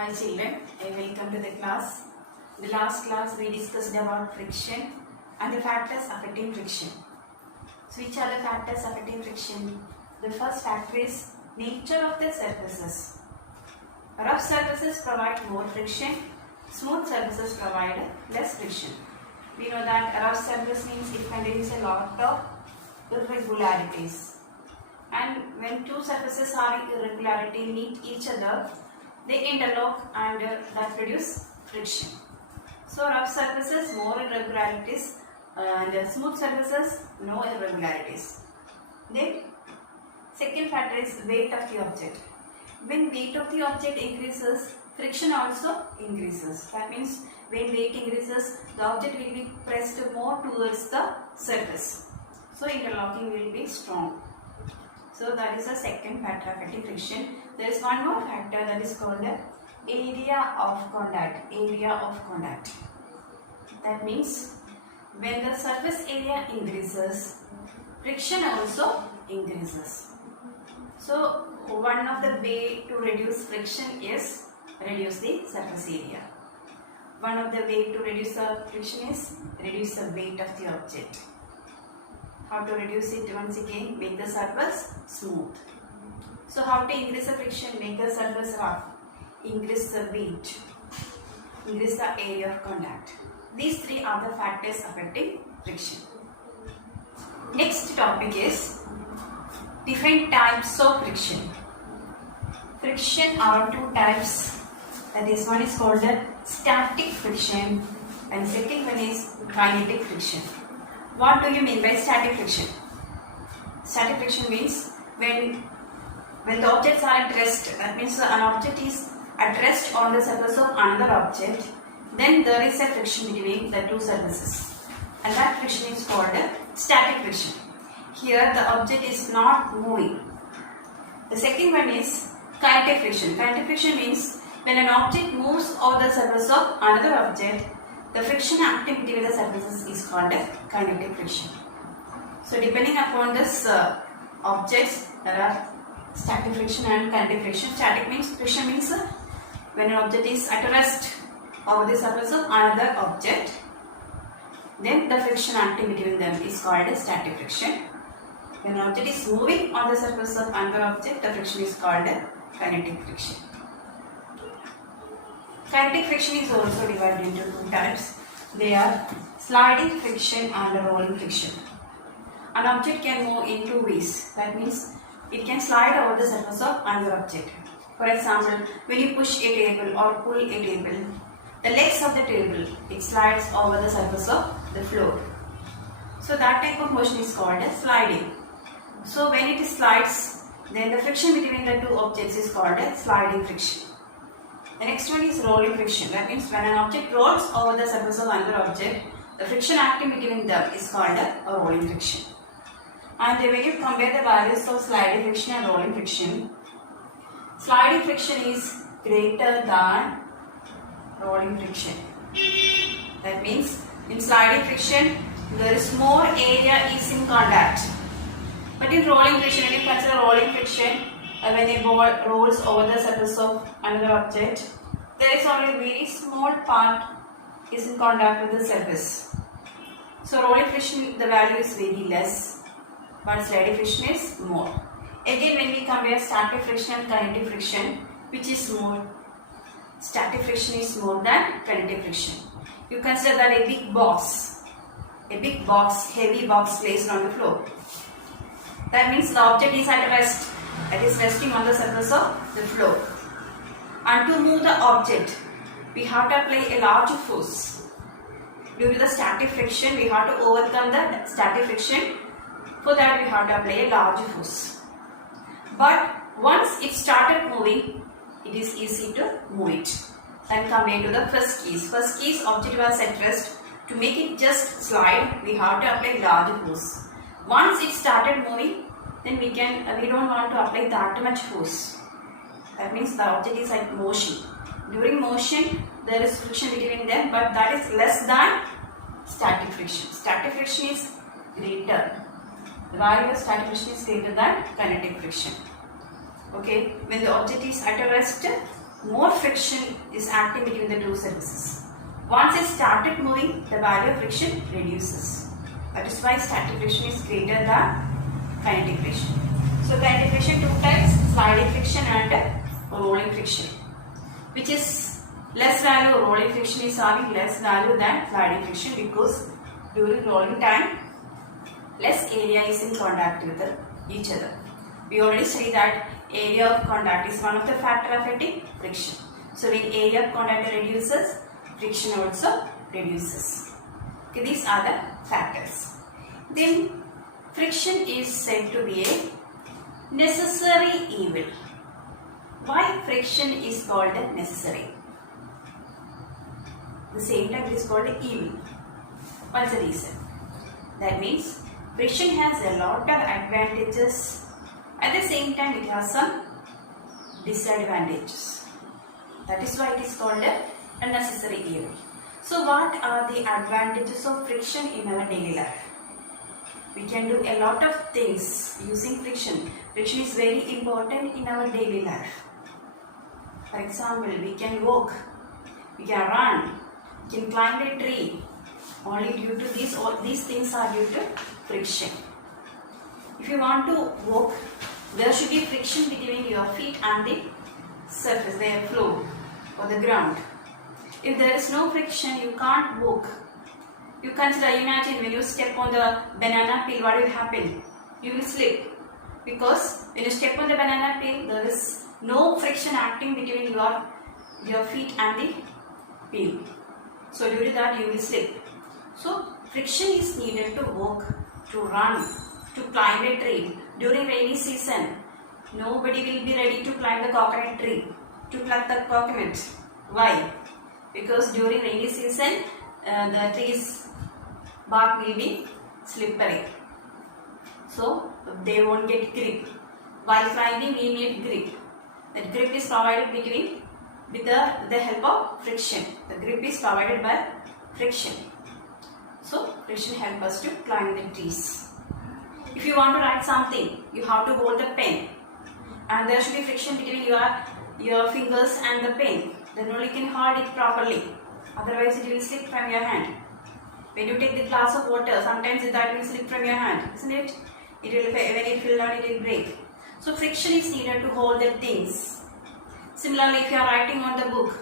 Hi children, welcome to the class. The last class we discussed about friction and the factors affecting friction. So which are the factors affecting friction? The first factor is nature of the surfaces. Rough surfaces provide more friction, smooth surfaces provide less friction. We know that a rough surface means it contains a lot of irregularities. And when two surfaces are in irregularity meet each other, they interlock and that produce friction. So rough surfaces more irregularities and smooth surfaces no irregularities. Then second factor is weight of the object. When weight of the object increases, friction also increases. That means when weight increases, the object will be pressed more towards the surface. So interlocking will be strong. So that is the second factor affecting friction. There is one more factor that is called the area of contact. Area of contact. That means when the surface area increases, friction also increases. So one of the way to reduce friction is reduce the surface area. One of the way to reduce the friction is reduce the weight of the object. How to reduce it? Once again, make the surface smooth. So how to increase the friction? Make the surface rough. Increase the weight. Increase the area of contact. These three are the factors affecting friction. Next topic is different types of friction. Friction are two types. That is, one is called the static friction and second one is kinetic friction. What do you mean by static friction? Static friction means when the objects are at rest, that means an object is at rest on the surface of another object, then there is a friction between the two surfaces. And that friction is called static friction. Here the object is not moving. The second one is kinetic friction. Kinetic friction means when an object moves over the surface of another object, the friction acting between the surfaces is called kinetic friction. So depending upon this objects, there are static friction and kinetic friction. Static means friction means when an object is at rest over the surface of another object, then the friction acting between them is called static friction. When an object is moving on the surface of another object, the friction is called kinetic friction. Kinetic friction is also divided into two types. They are sliding friction and rolling friction. An object can move in two ways. That means it can slide over the surface of another object. For example, when you push a table or pull a table, the legs of the table, it slides over the surface of the floor. So that type of motion is called as sliding. So when it slides, then the friction between the two objects is called as sliding friction. The next one is rolling friction. That means when an object rolls over the surface of another object, the friction acting between them is called a rolling friction. And when you compare the values of sliding friction and rolling friction, sliding friction is greater than rolling friction. That means in sliding friction, there is more area is in contact. But in rolling friction, when you consider rolling friction, when a ball rolls over the surface of another object, there is only a very small part is in contact with the surface. So rolling friction, the value is very less, but sliding friction is more. Again, when we compare static friction and kinetic friction, which is more? Static friction is more than kinetic friction. You consider that a big box, heavy box placed on the floor. That means the object is at rest. That is resting on the surface of the floor. And to move the object, we have to apply a large force. Due to the static friction, we have to overcome the static friction. For that, we have to apply a large force. But once it started moving, it is easy to move it. Then compared to the first case. First case, object was at rest. To make it just slide, we have to apply large force. Once it started moving, then we don't want to apply that much force. That means the object is at motion. During motion, there is friction between them, but that is less than static friction. Static friction is greater. The value of static friction is greater than kinetic friction. Okay, when the object is at a rest, more friction is acting between the two surfaces. Once it started moving, the value of friction reduces. That is why static friction is greater than kinetic friction. So kinetic friction two types, sliding friction and rolling friction. Which is less value, rolling friction is having less value than sliding friction because during rolling time, less area is in contact with each other. We already studied that area of contact is one of the factor affecting friction. So when area of contact reduces, friction also reduces. Okay, these are the factors. Then friction is said to be a necessary evil. Why friction is called necessary? The same time it is called evil. What's the reason? That means friction has a lot of advantages. At the same time it has some disadvantages. That is why it is called a necessary evil. So what are the advantages of friction in our daily life? We can do a lot of things using friction. Friction is very important in our daily life. For example, we can walk, we can run, we can climb a tree. Only due to these, all these things are due to friction. If you want to walk, there should be friction between your feet and the surface, the floor or the ground. If there is no friction, you can't walk. You consider, imagine when you step on the banana peel, what will happen? You will slip. Because when you step on the banana peel, there is no friction acting between your feet and the peel. So due to that, you will slip. So friction is needed to walk, to run, to climb a tree. During rainy season, nobody will be ready to climb the coconut tree, to pluck the coconut. Why? Because during rainy season, the tree's bark will be slippery. So they won't get grip. While climbing, we need grip. That grip is provided with the help of friction. The grip is provided by friction. So friction helps us to climb the trees. If you want to write something, you have to hold the pen, and there should be friction between your fingers and the pen. Then only you can hold it properly. Otherwise, it will slip from your hand. When you take the glass of water, sometimes that will slip from your hand, isn't it? It will, when it fills out, it will break. So friction is needed to hold the things. Similarly, if you are writing on the book,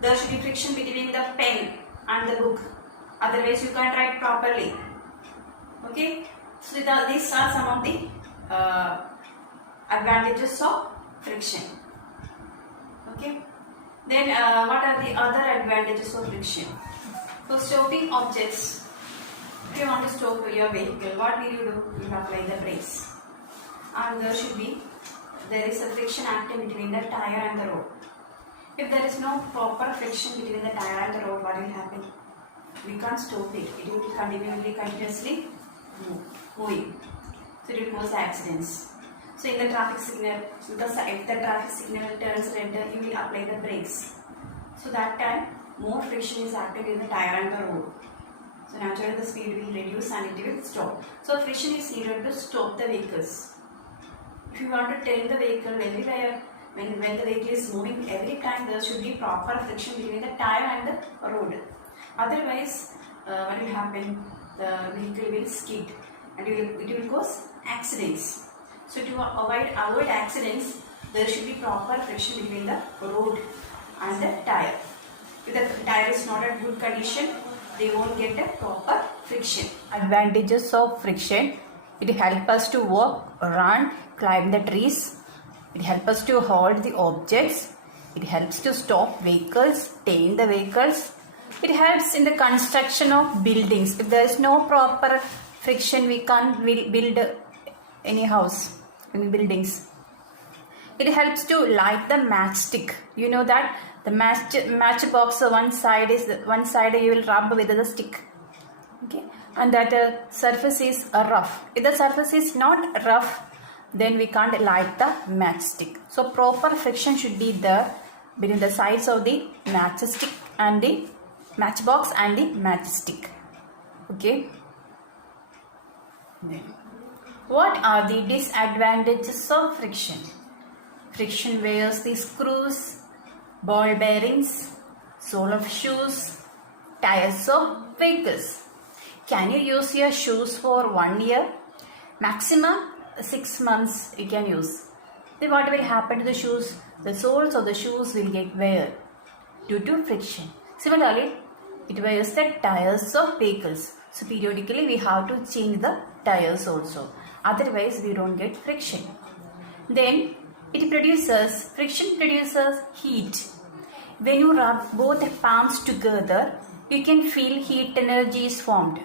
there should be friction between the pen and the book. Otherwise, you can't write properly. Okay? So these are some of the advantages of friction. Okay? Then what are the other advantages of friction? For stopping objects, if you want to stop your vehicle, what will you do? You apply the brakes. And there is a friction acting between the tire and the road. If there is no proper friction between the tire and the road, what will happen? We can't stop it. It will be continuously moving. So it will cause accidents. So in the traffic signal, if the traffic signal turns red, you will apply the brakes. So that time, more friction is active in the tire and the road. So naturally the speed will reduce and it will stop. So friction is needed to stop the vehicles. If you want to turn the vehicle everywhere, when the vehicle is moving, every time there should be proper friction between the tire and the road. Otherwise, what will happen? The vehicle will skid and it will cause accidents. So to avoid accidents, there should be proper friction between the road and the tire. If the tire is not at good condition, they won't get a proper friction. Advantages of friction: it helps us to walk, run, climb the trees. It helps us to hold the objects. It helps to stop vehicles, tame the vehicles. It helps in the construction of buildings. If there is no proper friction, we can't build any house, any buildings. It helps to light the matchstick. You know that the matchbox, one side you will rub with the stick. Okay, and that surface is rough. If the surface is not rough, then we can't light the matchstick. So proper friction should be there between the sides of the matchstick and the matchbox and the matchstick. Okay. Then, what are the disadvantages of friction? Friction wears the screws, ball bearings, sole of shoes, tires of vehicles. Can you use your shoes for 1 year? Maximum 6 months you can use. Then what will happen to the shoes? The soles of the shoes will get wear due to friction. Similarly, it wears the tires of vehicles. So periodically we have to change the tires also. Otherwise we don't get friction. Then friction produces heat. When you rub both palms together, you can feel heat energy is formed.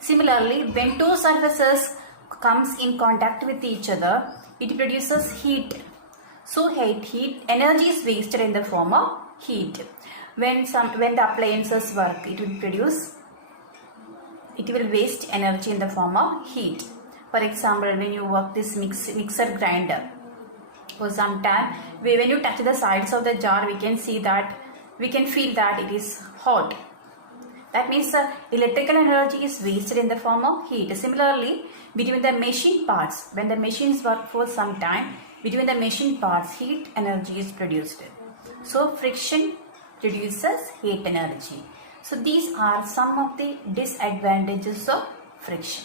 Similarly, when two surfaces comes in contact with each other, it produces heat. So heat energy is wasted in the form of heat. When the appliances work, it will waste energy in the form of heat. For example, when you work this mixer grinder, for some time, when you touch the sides of the jar, we can feel that it is hot. That means electrical energy is wasted in the form of heat. Similarly, between the machine parts, when the machines work for some time, between the machine parts, heat energy is produced. So friction produces heat energy. So these are some of the disadvantages of friction.